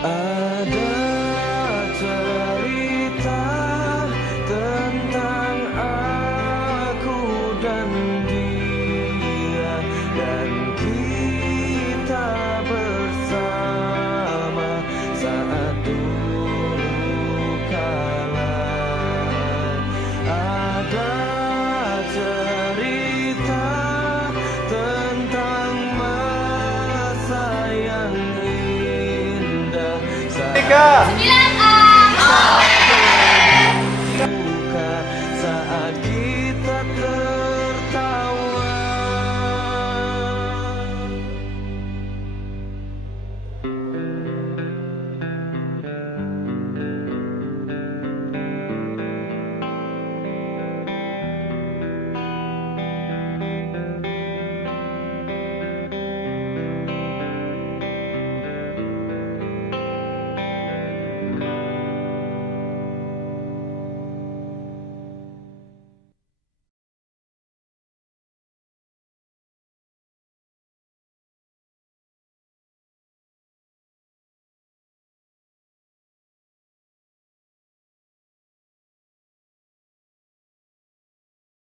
Ada cerita tentang aku dan dia, dan kita bersama saat dulu kala. Ada cerita tentang masa yang indah. Tiga.